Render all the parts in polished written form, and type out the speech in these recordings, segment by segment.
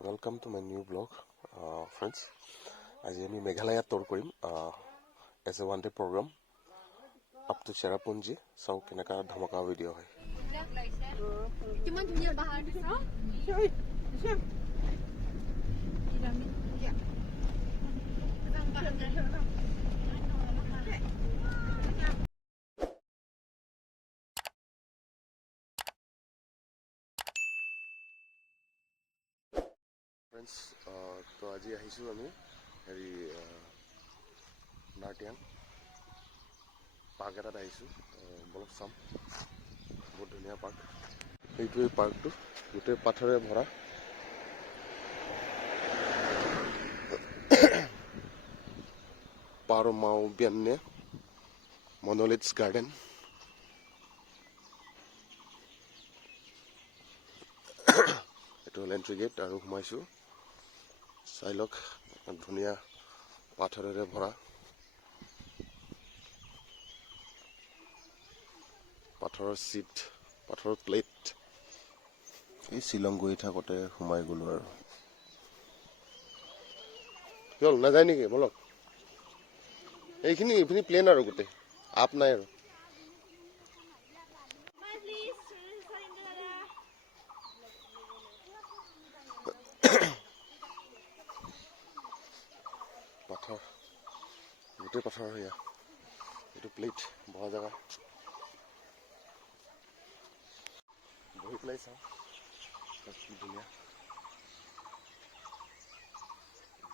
Welcome to my new blog, friends. আজি আমি Meghalaya tour কৰিম as a one day programme up to Cherrapunji. চাওঁ কেনেকুৱা ধমকা ভিডিঅ' হয়। কিমান ধুনীয়া পাহাৰ দিছে। ফ্ৰেণ্ডছ, তো আজি আহিছোঁ আমি হেৰি নাৰ্টিয়াং পাৰ্ক এটাত আহিছোঁ। বলক চাম, বহুত ধুনীয়া পাৰ্ক। এইটোৱে পাৰ্কটো গোটেই পাথৰে ভৰা। পাৰমাও বিয়ান্নে মনলিটছ গাৰ্ডেন। এইটো হ'ল এণ্ট্ৰি গেট আৰু সোমাইছোঁ। চাই লওক, ধুনীয়া পাথৰেৰে ভৰা। পাথৰৰ চিট, পাথৰৰ প্লেট। এই শ্বিলং গৈ থাকোঁতে সোমাই গ'লোঁ আৰু। কি হ'ল, নাযায় নেকি? বলক, এইখিনি প্লেন আৰু গোটেই আপ নাই আৰু। পাথৰ, গোটেই পাথৰ সেয়া। এইটো প্লেট বহা জেগা। বহি পেলাই চাওঁ কি ধুনীয়া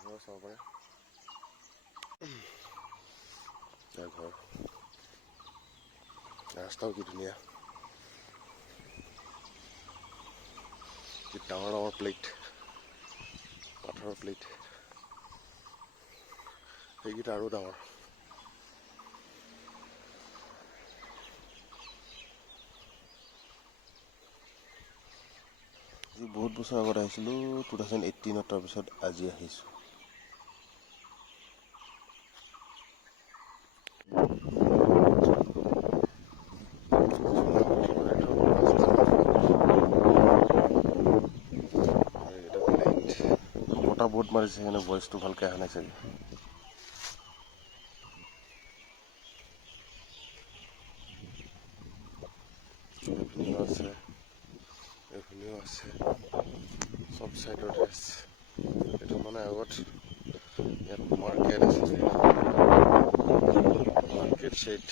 ঘৰ চাব পাৰে। ঘৰ ৰাস্তাও কি ধুনীয়া, কি ডাঙৰ ডাঙৰ প্লেট, পাথৰৰ প্লেট। সেইকেইটা আৰু ডাঙৰ। আজি বহুত বছৰ আগত আহিছিলোঁ, 2018। তাৰপিছত আজি আহিছোঁ। বতাহ বহুত মাৰিছে, সেইকাৰণে ভইচটো ভালকৈ অহা নাই চাগে। এইখিনিও আছে, এইখিনিও আছে, চব চাইডতে আছে। এইটো মানে আগত ইয়াত মাৰ্কেট আছে, মাৰ্কেট চাইড।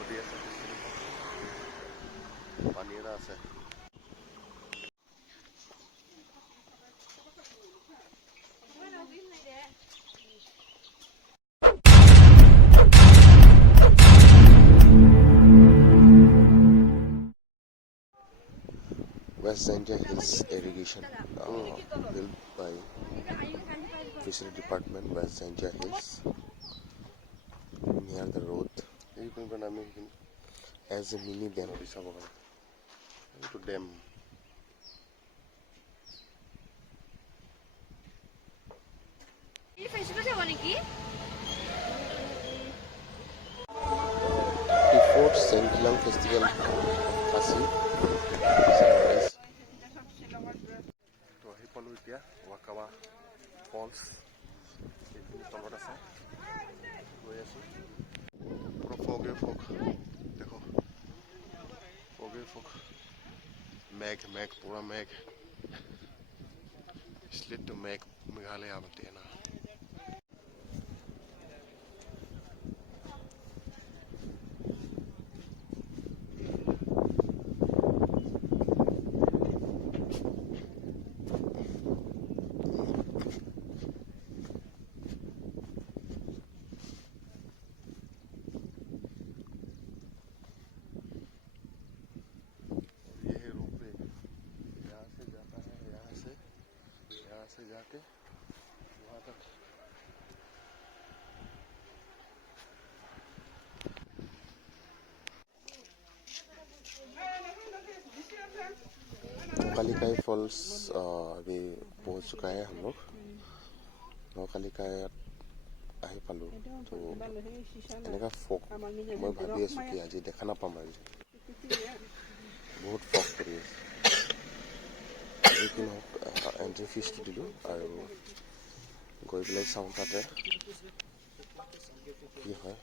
নদী আছে, পানী এটা আছে। West Zentia Hills Irrigation, built by Fishery Department, West Zentia Hills, near the road. As a mini dam, to dam. The fourth Sengkilang Festival Kasi sunrise. তো আহি পালোঁ এতিয়া ৱাকাৱা ফলছ। এইখিনি তলত আছে, গৈ আছোঁ। পুৰা ফগে ফগ, দেখো ফগে ফগ, মেঘ মেঘ, পুৰা মেঘ। इसलिए तो मेघालय बोलते हैं ना। ये है रोपवे, यहाँ से जाता है, यहाँ से जाके वहाँ तक नौकालिकाई फॉल्स अभी पहुंच चुका है हम लोग नौकालिकाई আহি পালো তো এনেকা ফক মই ভাবি আছো কি আজি দেখা নাপাম আৰু বহুত ফক কৰি আছে আজি কি নহওক এন্ট্ৰি ফিজটো দিলো আৰু গৈ পেলাই চাওঁ তাতে কি হয়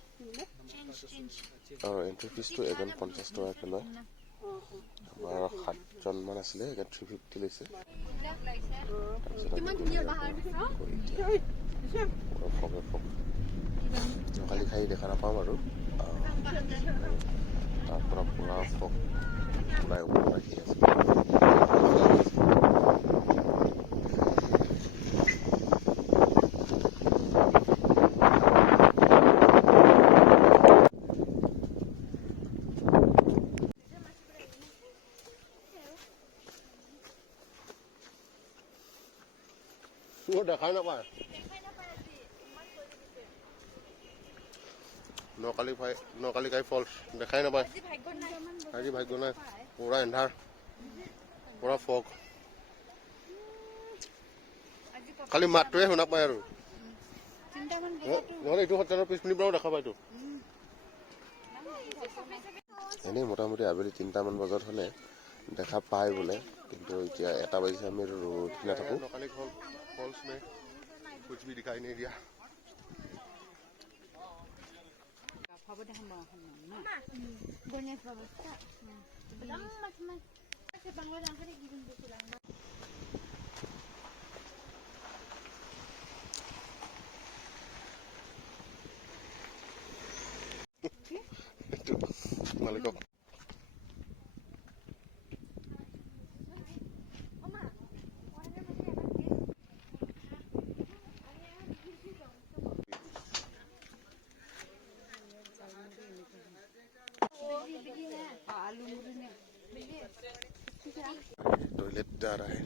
আৰু এন্ট্ৰি ফিজটো এজন 50 টকাকৈ লয় আমাৰ 7 মান আছিলে এতিয়া 350 লৈছে কিমান ধুনীয়া পাহাৰ ফকে ফক নকালি খাই দেখা নাপাম আৰু তাৰ পৰা পুৰা ফক ওলাই ওপৰত আহি আছে দেখাই নাপায় নকালিকাই ফলছ দেখাই নাপায় আজি ভাগ্য নাই পুৰা এন্ধাৰ পুৰা ফগ খালি মাতটোৱে শুনা পায় আৰু নহ'লে এইটো সত্ৰৰ 5 মিনিট পৰাও দেখা পায়তো এনেই মোটামুটি আবেলি 3টামান বজাত হ'লে দেখা পায় বোলে কিন্তু এতিয়া 1 বাজিছে আমি ৰ'দ নাথাকো নকালিক फॉल्स में कुछ भी दिखाई नहीं दिया मालिक टॉयलेट जा रहा है